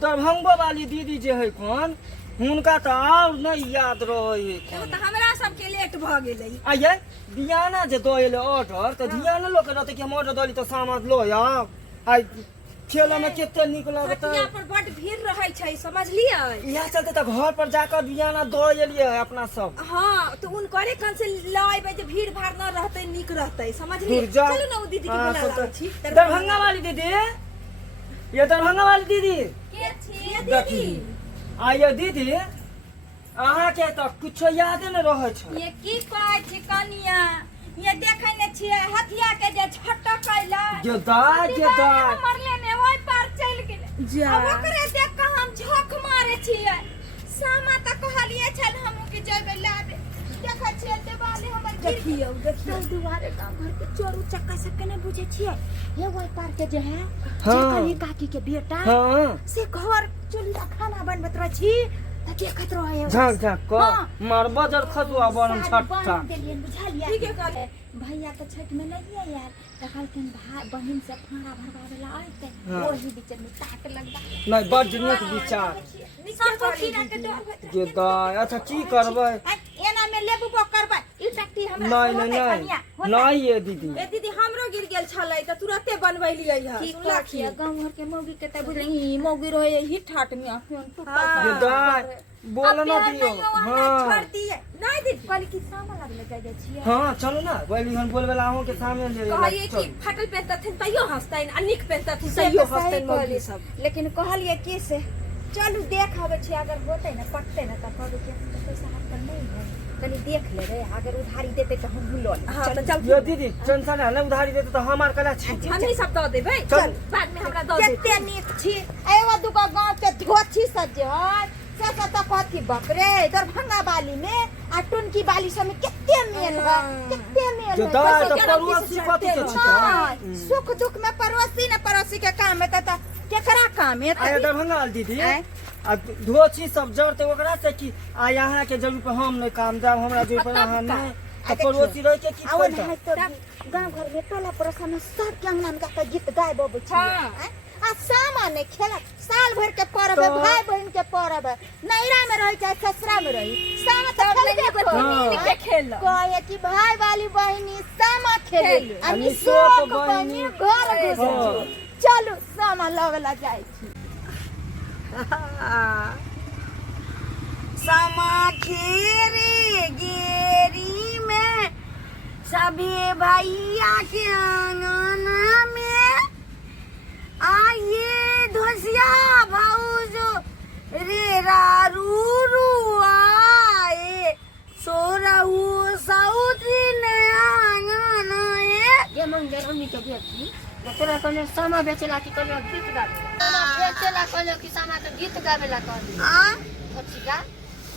दरभंगो वाली दीदी जे है कौन हुनका तो और नहीं याद रहे हमरा सबके लेट भ गेलै आये दियाना जे दोले ऑर्डर तो दियाना लोग रहते कि हम ऑर्डर दोली तो सामान लो यार आई खेल में कितने निक लगता है पर बड़ भीड़ रहै छै समझलिए यहाँ चलते तो घर पर जाकर दियाना दो एलिए अपना सब हां तो उनकरे कन से लाइबे जे भीड़ भाड़ न रहते निक रहते समझलिए चलो ना दीदी के बुला लाओ छी दरभंगा वाली दीदी ये दरभंगा वाली दीदी के छी दीदी आये दीदी अहाँ के तो कुछ याद न रहे छ ये की कहै छी कनिया ये देखै ने छियै हथिया के जे छटक कैला गेदा मरले ने ओइ पार चल गेलै अब ओकरे देख के हम झक मारे छियै सामा त कहलिए छल हमहु के जेबे लाबे देखै छियै देवाले हमर देखियौ दुआरे गांव घर के चोरू चक्का सब के न बुझे छियै ये ओइ पार के जे है जेकरी काकी के बेटा से घर चूल्हा खाना बनबत रह छी देखत रहे झक को मरबा जर खतुआ बनन छटका ठीक है कहले भैया के छठ में नहीं है यार तखन के भाई बहिन से फाड़ा भरवावेला आइते ओही बीच में ताक लगदा नहीं बड नीक विचार सब खीरा के डर जे दाय अच्छा की करबै एना में लेबू को करबै ई टक्टी हमरा नहीं ये दीदी हमरो गिर गेल छलै त तुरते बनबैलियै ह सुनलाखिया गांव घर के मौगी के त बुझली मौगी रहे ही ठाट में अखन जे दाय बोल न दियो हां छोड़ दिए नहीं दीदी कहली कि सामा लागले जाय छियै हां चलो ना बोली हम बोलबेला आहो के सामने ले कहलिए कि फटल पेंतथिन तइयो हंसतैन अनिक पेंतथिन तइयो हंसतैन मौगी सब लेकिन कहलिए कि से चलू देख आबै छी अगर होतै न पटतै न त कहबै कि पैसा हाथ पर नहीं है तनी देख ले रे अगर उधारी देते तो हम भूल ले हां तो चल ये दीदी टेंशन है ना उधारी देते तो हमार कला छी हमनी सब द देबै चल बाद में हमरा द दे केते नीक छी एगो दुगो गांव के धोछी सजे है से तो कथी बकरे दरभंगा वाली में आ टुनकी वाली सब में केते मेल है तो पड़ोसी कथी के छी सुख दुख में पड़ोसी न पड़ोसी के काम है त केकरा काम है आय दरभंगा वाली दीदी आ धोछी सब जड़ते ओकरा से कि आ यहाँ के जरूर पे हम नहीं काम जाब हमरा जो पर अहाँ नहीं तो पड़ोसी रह के की फायदा गांव घर में टोला पड़ोसा में सब के अंगना में का गीत गाय बबू छी आ सामा ने खेला साल भर के पर्व है भाई बहन के पर्व है नैरा में रही चाहे ससुरा में रही सामा तो खेलबे के खेल कहे कि भाई वाली बहिनी सामा खेले अनि शोक बहिनी घर घुसे चलो सामा लगला जाय छी सामा खेरे गेरी में सभी भैया के आंगन में आइए धोसिया भाऊजो रे रारू आए सोराऊ साउथी ने आंगन ये मंगल हमनी के देखी तोरा कने सामा बेचेला कि कने गीत गावे सामा बेचेला कने कि सामा के गीत गावेला कने हां अच्छा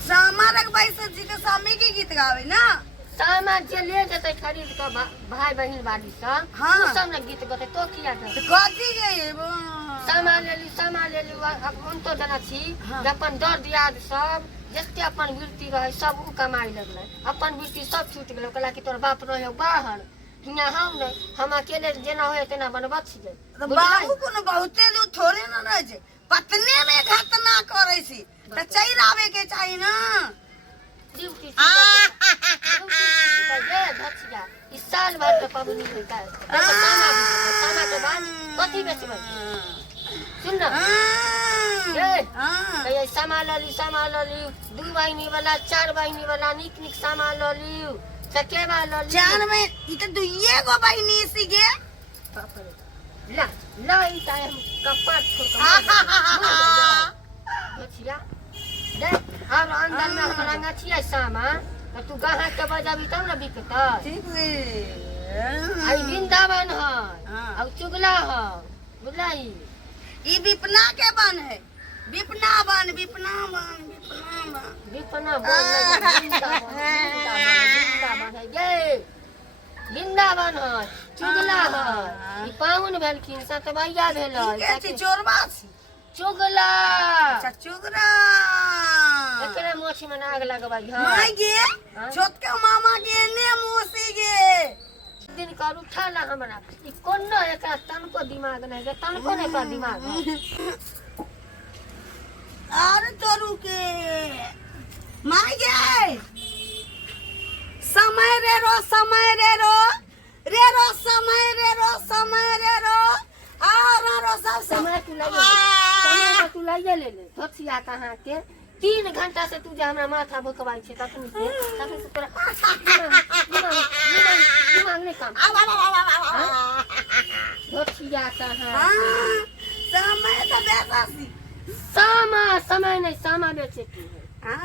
सामा रखबै से जी के सामी के गीत गावे ना सामा जे ले जते खरीद के भाई बहिन बाड़ी सा उ सब ने गीत गाते तो किया कर कथि गए सामा ले ली अब हम तो जना छी अपन दर दियाद सब जते अपन वृत्ति रहे सब उ कमाई लगले अपन वृत्ति सब छूट गेल कहला कि तोर बाप रहे बाहर हिया हम नहीं हम अकेले जेना होय तेना बनबत छी तो बाबू को न बहुते दू थोड़े न रह जे पतने में घटना करे छी त चैर आवे के चाहिए ना ड्यूटी से ये धचिया इस साल भर के पबनी होता है सामा के बाद कथी बेचबै सुन ना ये सामा लली दू बहिनी वाला चार बहिनी वाला निक सामा लली चकेवा लली चार में ई त दुइये गो बहिनी सीगे ला ई त हम कपाट छोड़ बचिया देख हम अंदर में रंगा छिया सामा त तू गाहा के बजाबी तब न बिकता ठीक से आई वृंदावन है और चुगला है बुझलाई ई विपना के बन है विपना बन वृंदावन है चुगला है ई पाहुन भेलखिन सतबैया भेल है चोरबा चुगला अच्छा चुगला एकरे मोछी में आग लगबाई हां माई गे छोटका मामा गे ने मोसी गे दिन कर उठाला हमरा ई कोनो एकरा तनको दिमाग नहीं के तनको नहीं का दिमाग अरे तोरू के माय गे समय रे रो समय रे रो समय रे रो आ रो सब समय तू लाइए ले ले धोतिया कहाँ के 3 घंटा से तू जे हमरा माथा भोकवाई छे तखनी से तोरा दिमाग नहीं काम धोतिया कहाँ समय तो बेसासी समय नहीं सामा बेचे की है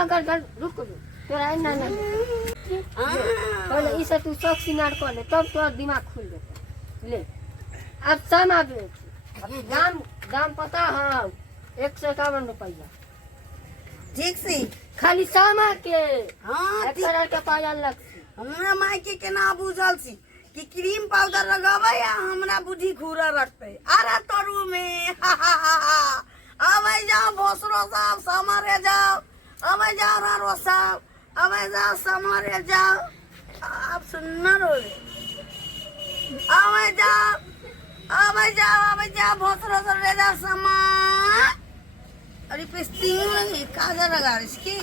अगर रुक तोरा ना नहीं पहले इसे तू शौक सिंगार कर ले तब तोरा दिमाग खुल जाता ले अब सामा बेच दाम पता है 151 रुपया ठीक से खाली सामा के हाँ एक तरह के पाया अलग से हमरा माई के केना बुझल छी कि क्रीम पाउडर लगावे या हमरा बुद्धि घूरा रखते अरे तोरू में अबे जाओ भोसरो साहब समारे जाओ अबे जाओ रारो साहब अबे जाओ समारे जाओ आप सुनना रोले अबे जाओ भोसरो से ले जाओ समा अरे पिस्ती नहीं काजर लगा इसकी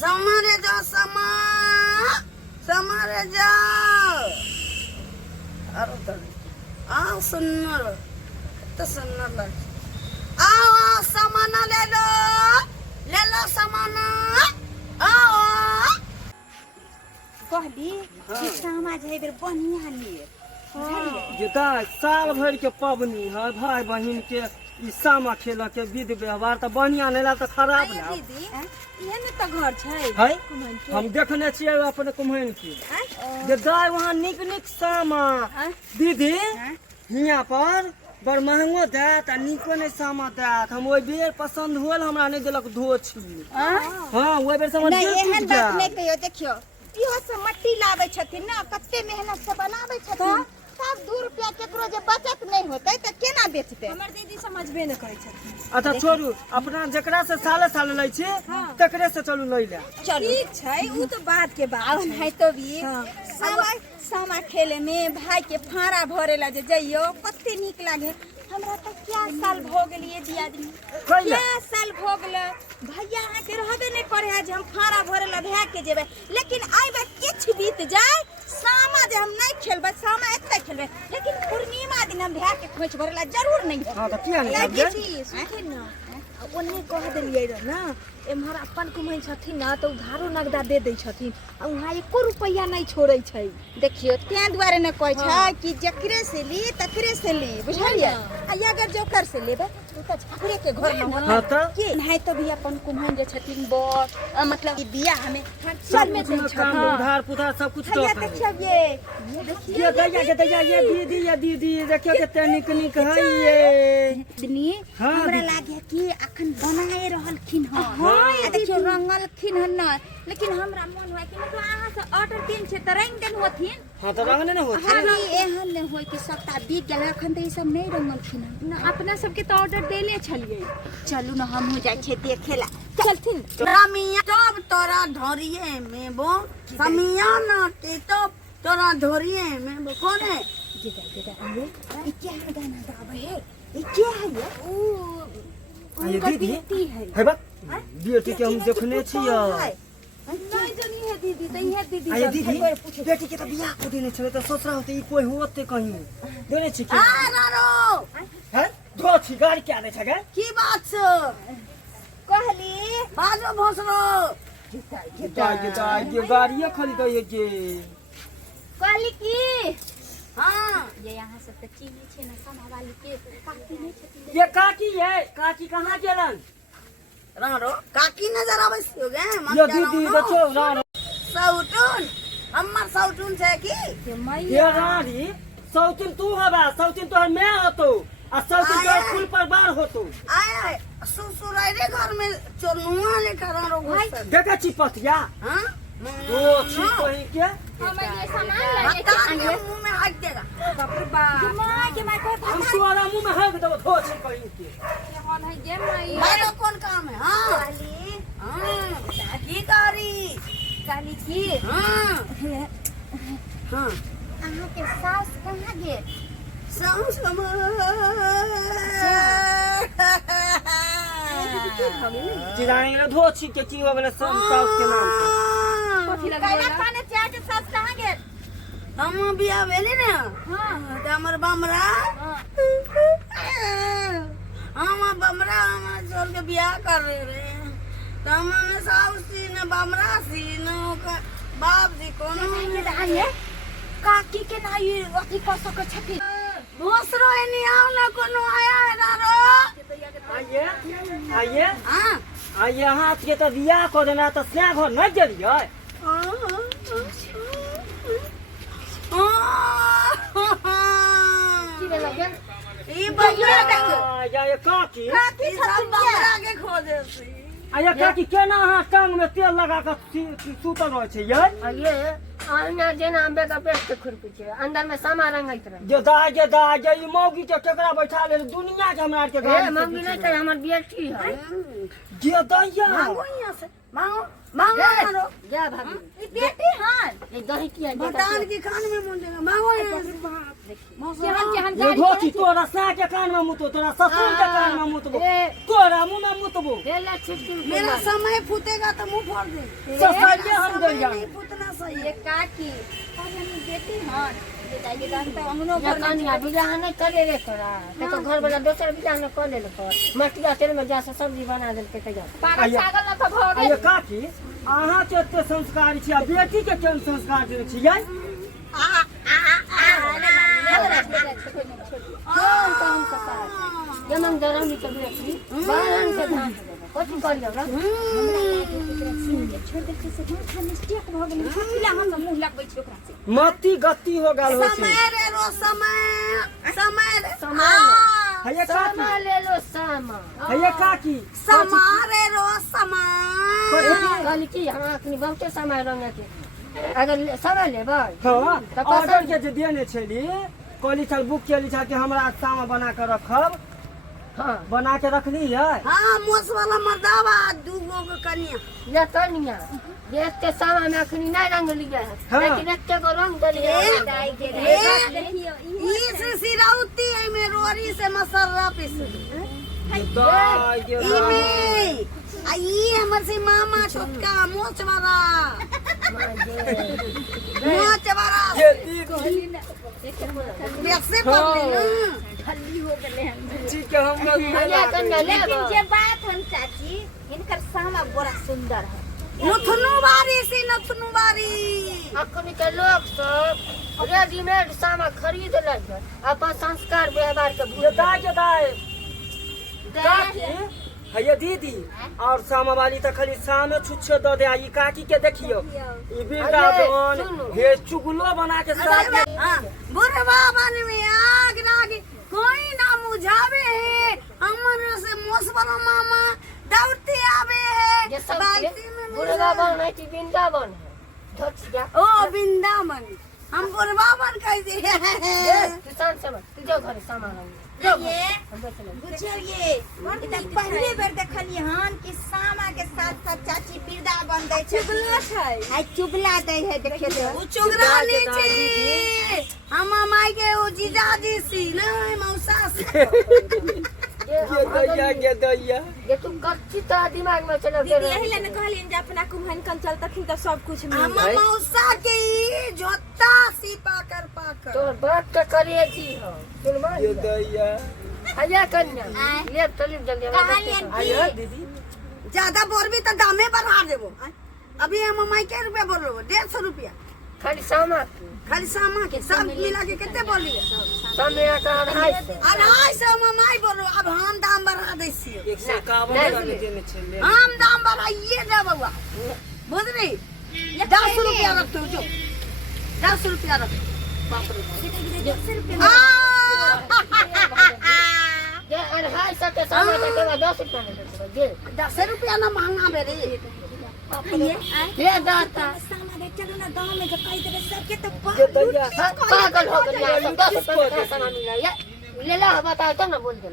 समारे जाओ समारे जाओ अरे तो आओ सुनना तो सुनना लग आओ सामान ले लो सामान आओ कहली सामा जे बेर बढ़िया लिए जे दाय साल भर के पबनी है भाई बहन के ई सामा खेल के विध व्यवहार तो बढ़िया नहीं ला तो खराब ना दीदी ये न तो घर छै है हम देखने छियै अपने कुम्हैन के जे दाय वहाँ निक सामा दीदी हियां पर बड़ महंगो देत आ निको नहीं सामा देत हम ओइ बेर पसंद होल हमरा नहीं देलक धोछी हां ओइ बेर समझ नहीं एहन बात नहीं कहियो देखियो इहो से मट्टी लावे छथिन ना कते मेहनत से बनावे छथिन तब 2 रुपया केकरो जे बचत नहीं होतै त केना बेचतै हमर दीदी समझबे न करै छथिन अच्छा छोड़ू अपना जकरा से साले लै छी तकरे से चलू लै ले ठीक छै उ तो बात के बात है तो भी सामा खेले में भाई के फाड़ा भरे ला जे जइयो कते नीक लागे हमरा तो क्या साल भ गेलिए दियादनी क्या साल भ गेल भैया अहाँ के रहबे नहीं करे आज हम फाड़ा भरे ला भै के जेबे लेकिन आइबे किछ बीत जाए सामा जे हम नहीं खेलबे सामा एते खेलबे लेकिन पूर्णिमा दिन हम भै के खोज भरे ला जरूर नहीं हां त किया नहीं खेलबे सुन न ओन्ने कह देलिए र ना एम्हर अपन कुम्हैन छथिन ना तो उधारो नगदा दे दै छथिन आ वहाँ 1 रुपया नहीं छोड़ै छै देखियो तें दुआरे न कहै छै कि जकरे से ली तकरे से ली बुझलिए आ अगर जोकर से लेबे तो छकरे के घर में होना के नहीं तो भी अपन कुम्हैन जे छथिन बड़ मतलब ई बियाह में चल में काम उधार पुधार सब कुछ तो देखिए ये दैया ये दीदी देखियो कितने निक है ये दनी हमरा लागे कि अखन बनाए रहलखिन हां देखियो रंगलखिन हन ना लेकिन हमरा मन होय कि मतलब अहाँ से ऑर्डर दिन छै त रंग देन होथिन हां त रंग नहीं होत हां एहन नहीं होय कि सबटा बीत गेल अखन त ई सब नहीं रंगलखिन ना अपना सबके त ऑर्डर देले छलिए चलू ना हम हो जाय छै देखेला चलथिन रामिया तब तोरा धोरिए में बो समियाना के तब तोरा धोरिए में बो कोने जेदा अरे ई क्या गाना गावे है ई क्या है ये दीदी है बा बेटी के हम देखने छियै नहीं जनी है दीदी त है दीदी आये दीदी बेटी के त बियाह को देने छले त सोच रहा होते ई कोई होते कहीं देने छी आ रारो है दो छी गाड़ी क्या दे छगे की बात छ कहली बाजो भोसरो ये गाड़िया खरीद ये के कहली की हां ये यहाँ सब त चीनी छे ना सामा वाली के काकी नहीं छथिन ये काकी कहां गेलन रारो काकी नजर आवे छियो गे ये दीदी देखो रारो सौटून हमर सौटून छै की ये रानी सौतुन तू हवा सौतुन तोहर मैं होतो आ सौतुन तोहर कुल परिवार होतो आय ससुराई रे घर में चोनुआ लेकर रारो घुस देखा छी पतिया हां ओ छी कहीं के हम ये सामान लेके आएंगे मुंह में हाथ देगा बाप रे बाप के माय को हम तोरा मुंह में हाथ देबो धो छी कहीं के हन है ये माई मेरा कौन काम है हां कहली हां की करी कहली की हां हाँ अहाँ के सास कहाँ गेल? साउस चिराई रे धो छी के की हो गेलै सब साउस के नाम से कैला खाने चाहे के सास कहाँ गेल? हम बियाह भेली ने हाँ त हमर बमरा हम बमरा हम छोड़ के बियाह कर रहे त हमने साउस सी ने बमरा सी ने ओकर बाप जी कोनो आइए काकी के ना ये अथी कर सके छथि। भोसरो एनी आउ ना कोनो आया है दारो आइए आइए हां आइए हाथ के तो बियाह कर देना तो स्या घर न गेलियै की भेल गेल ई बमरा या ये काकी काकी सब बमरा के खोजे सी आइए काकी केना अहाँ टांग में तेल लगा के सुतल रहै छै ये ये अहिना जेना अम्बे का पेट के खुरपी छै अंदर में सामा रंगैत रहे। जे ई मौगी के केकरा बैठा ले दुनिया के हमरा आर के ए घर मम्मी नहीं करे हमर बेटी है। जे दैया मांगो यहाँ से मांगो मांगो मारो जा भाभी ई बेटी हन ये दही की है भगवान की खान में मुंह देगा मांगो यहाँ से केहन केहन ये गाड़ी धोती तोरा सा के कान में मुतो तोरा ससुर के कान में मुतबो ए तोरा मुंह में मुतबो बेला छिटकी मेरा समय फूटेगा तो मुंह फोड़ दे ससुरिये हम दैया नहीं फूटना सही ये है काकी कहन बेटी हन बेटा के दान तो अंगनो या घर में कनिया बियाह नहीं करे रे तोरा ते तो घर वाला दोसर बियाह न कर ले कर मटिया तेल में जा से सब्जी बना देल के तैयार पागल पागल न तो भ आइए गेल। काकी अहाँ के एते संस्कारी छी आ बेटी के केहन संस्कार देने छियै कौन कौन का साथ जमन दरम के बेटी बाहर से धान कथि करियो रे छोड़ दे से माथा मिस्टेक भ गेल। किला हम मुंह लगबै छी ओकरा से। मती गति हो गेल होइ छै समय रे रो समय रे समय हैया काकी सामा ले लो सामा हैया काकी समारे रो समय कहली की हम अखनी बहुते समय रंगे के अगर समय लेबै हाँ तऽ ऑर्डर के जे देने छली कहली चल बुक केली छ कि हमरा सामा बना के रखब हाँ बना के रखली है हाँ मोस वाला मर्दावा दूगो के कनिया या कनिया देखते सामा में अखनी नहीं रंग लिया है हाँ। लेकिन एके गो रंग देलिए देखियो ई से सिरौती है में रोरी से मसल्ला पीस ई में आ ई हमर से मामा छोटका मोच वाला वैसे कर ले हल्दी हो गेले हन। ठीक है हम लोग भैया कन्या लेकिन लेबो जे बात हम चाची इनकर सामा बड़ा सुंदर है। नथुनु बारी सी नथुनु बारी अखनी के लोग सब रेडीमेड सामा खरीद ले अपन संस्कार व्यवहार के भूल दाई काकी हैया दीदी और सामा वाली तो खाली सामे छुच्छे दे दे ई काकी के देखियो ई वृंदावन हे चुगलो बना के साथ में हाँ बुढ़वा बन में आग लागे कोई ना मुझावे है हमर से मोसबरा मामा दौड़ते आवे ये है सब बाल्टी में बुढ़वा बन है कि वृंदावन है धोत जा ओ वृंदावन हम बुढ़वा बन कैसे किसान से तू जो घर सामान रंग ये हम देख ले बुझिए इतना पहले बेर देखलिए हन कि सामा के साथ साथ चाची वृंदावन दै छै। चुगला छै आ चुगला दै है देखे तो उ चुगरानी छी हम माई के ओ जीजाजी सी नहीं मौसा सी ये दैया ये तू कच्ची तो दिमाग में चल दीदी यही लेने कहलिए जे अपना कुम्हन कल चल तखन तो सब कुछ मिल हम जाए। मौसा के ई जोता सी पाकर तोर बात के करे छी हो सुन मान ये दैया आया कन्या ये चली जल्दी कहलिए आइए कि दीदी ज्यादा बोलबी तो दामे बढ़ा देबो अभी हम माई के रुपया बोल रहे 150 रुपया खाली सामा खाली सामा के सब मिला के कितने बोलिए सामे का 250 हम माई बोल रहे अब हम दाम बढ़ा दै छियै 151 देने छले हम दाम बढ़ाइए दे बउआ बुझली 10 रुपया रख तू जो 10 रुपया रख ये 250 के सामा के 10 रुपया ले दे 10 रुपया ना महंगा बेरे ये दाता सामा दे चलो ना गांव में जो कह देबे सबके तो ये दैया पागल हो गया 10 रुपया का सामान मिला ये ले ला बताओ तब ना बोल दे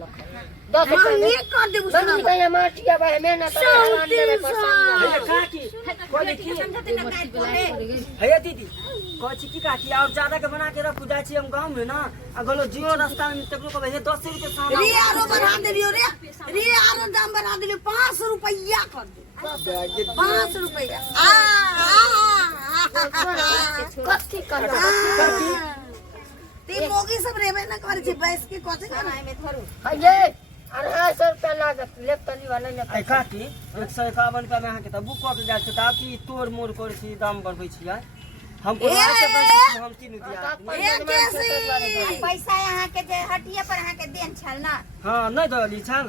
10 रुपया ये कर देबू बंदी का ये माटिया बा मेहनत हैया काकी समझते ना काय बोले हैया दीदी कहै छी की काकी और ज्यादा के बना के रखू जाय छी हम गांव में ना अगलो जियो रास्ता में तकरो कहबै हे 10 रुपए सामान रे आरो बढ़ा देलियो रे आरो दाम बढ़ा देलियो 5 रुपया कर दे 5 रुपया कथी कर ती मोगी सब रेबे ना करे छी बैस के कथि बनाए में थरू ये 250 रुपया लागत लेपटनी वाला ले आई काकी 151 रुपया में अहाँ के त बुक क के जाय छै त आप की तोड़ मोड़ करे छी दाम बढ़बै छी हम हम तीन दिया पैसा यहाँ के जे हटिया पर यहाँ के देन छल ना हां नै दली छल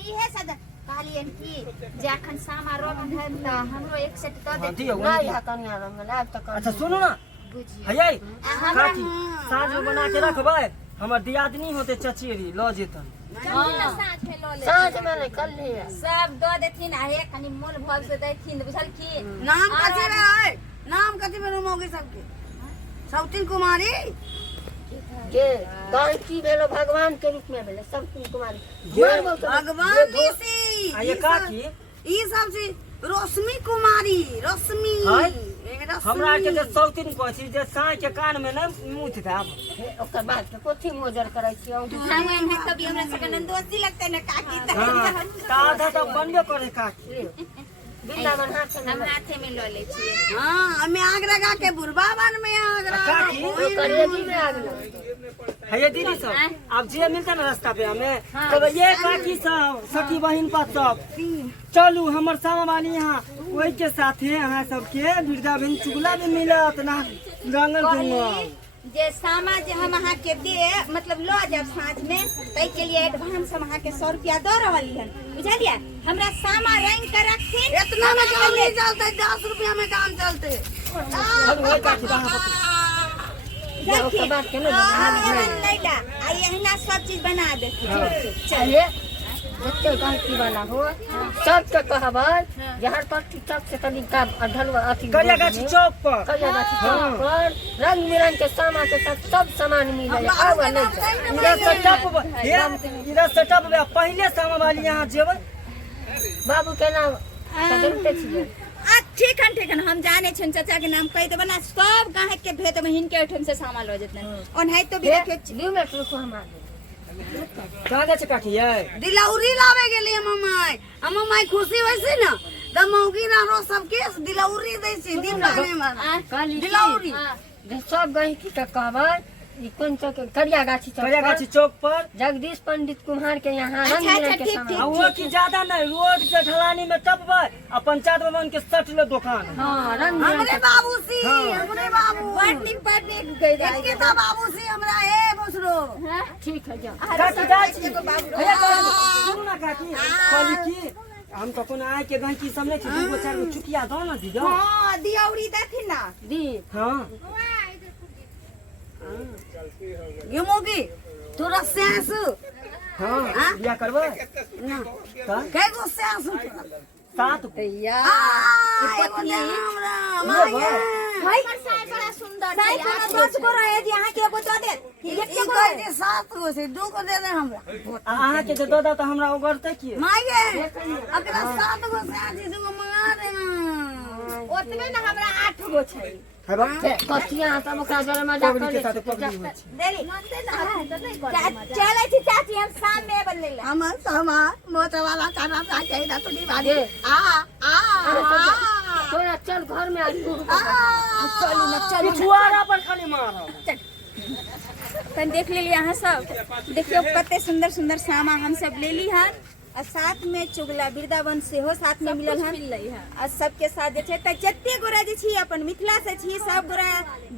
इहे सद कहलियन की जे अखन सामा रोकन है त हमरो एक सेट द दे नहीं है कन्या में लाभ तक अच्छा सुनो ना है काकी साँझ में बना के रखबै हमर दियादनी होते चचेरी ल जेतन साँझ में नहीं कल नहीं है सब द देथिन आ एक कनी मोल भाव से देथिन बुझल की नाम कथि है नाम कथि में मोगी सबके सौतीन कुमारी ये गांधी भेलो भगवान के रूप में भेले सब कुमारी भगवान ऋषि आ ये काकी ई सब से रोशनी कुमारी रश्मि हमरा के जे सौतीन कहै छी जे साँझ के कान में न मुछ दाब ओकर बाद के कोठी मोजर करै छी हम है तभी हमरा से दोस्ती लगते न काकी का आधा तो बनबे करे काकी बिल्लावन हाथ से हम हाथे में ल ले छी हां हमें आग लगा के बुरबावन में आग लगा काकी करेगी में आग है दीदी सब अब जे मिलता ना रास्ता पे हमें तब ये काकी सब सखी बहिन पर सब चलू हमर सामा वाली यहाँ ओई के साथे अहाँ सबके बिरदा बहन चुगला भी मिलत ना रंगल दूंगा जे सामा जे हम अहाँ के दे मतलब लो जब साँझ में तै के लिए एडवांस हम अहाँ के 100 रुपया द रहली हन बुझलिए हमरा सामा रंग के रखी इतना में काम नहीं चलते 10 रुपया में काम चलते हम ओई काकी वहां ओकर बाद के ना लैला आ यहिना सब चीज बना दे चलिए जत्ते गांधी वाला हो सब के कहबै जहर पर चौक से तनी का ढलवा अथी करिया गाछी चौक पर करिया गाछी चौक पर रंग बिरंग के सामान के साथ सब सामान मिले आवा नहीं इधर सेटअप पहले सामा वाली यहाँ जेबै बाबू के नाम जानते छियै ठीक है हम जाने छन चाचा के नाम कह देबे ना सब गांव के भेत में हिनके उठम से सामान लो जतन ओनहै तो भी देखे दू मिनट रुको हमार कहाँ जाए काकी ये दिलौरी लावे गेली मम्माई खुशी वैसे ना त मौगी ना रो सबके दिलौरी दै छी दिन में दिलौरी सब गई की कहबै ई कोन चौक करिया गाछी चौक पर जगदीश पंडित कुमार के यहाँ रंग बिरंग के सामान वो की ज्यादा नहीं रोड से ढलानी में टपबै आ पंचायत भवन के सट ले दुकान हां रंग हमरे बाबूजी हमरे बाबू पटनी गई इसके तो बाबूजी हमरा ए बसरो ठीक है जा काकी जाय छी भैया सुन ना काकी कहली की हम तो कोन आए के गंकी सामने छी दू गो चार गो चुकिया दो ना दीजो हां दियौरी देथिन ना दी हां ये मोगी तोरा सेंस हां बिया करबै ना का कै गो सेंस 7 भैया पत्नी हमरा भाई बड़ा सुंदर है यार 10 गो रहे जी यहां के एगो दे दे एक के कहै छै 7 गो से 2 गो दे दे हमरा अहाँ के जे दो दा त हमरा ओगरते की मांगे अकरा 7 गो सेंस दे गो मंगा दे ओतने ना हमरा 8 गो छै है बा कथिया सब ओकरा जरे मजाक पगड़ी कर के साथ पगड़ी होइ छै देली चले छी चाची हम शाम में बदले ला हम समा मोच वाला खाना खा के ना तुनी वाली आ तोरा चल घर में आज तू चलू ना चलू पिछुआरा पर खाली मारो तन देख लेली अहाँ सब देखियो कते सुंदर सुंदर सामा हम सब ले ली हन और साथ में चुगला वृंदावन से हो साथ में मिलल हन और सबके साथ जे छै त जत्ते गोरा जे छी अपन मिथिला से छी सब गोरा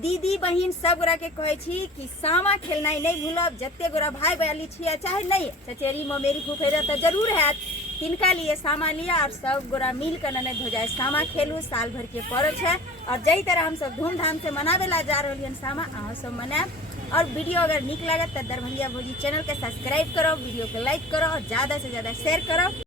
दीदी बहिन सब गोरा के कहै छी कि सामा खेलनाइ नहीं भूलब जत्ते गोरा भाई बहली छी चाहे नहीं चचेरी ममेरी फुफेरा त जरूर हैत तिनका लिए सामा लिया और सब गोरा मिल कर ननद हो जाए सामा खेलू साल भर के पर्व है और जई तरह हम सब धूमधाम से मनावे ला जा रहलियन सामा अहाँ सब मनाब और वीडियो अगर निक लागत तो दरभंगिया भौजी चैनल के सब्सक्राइब करो वीडियो को लाइक करो और ज्यादा से ज्यादा शेयर करो।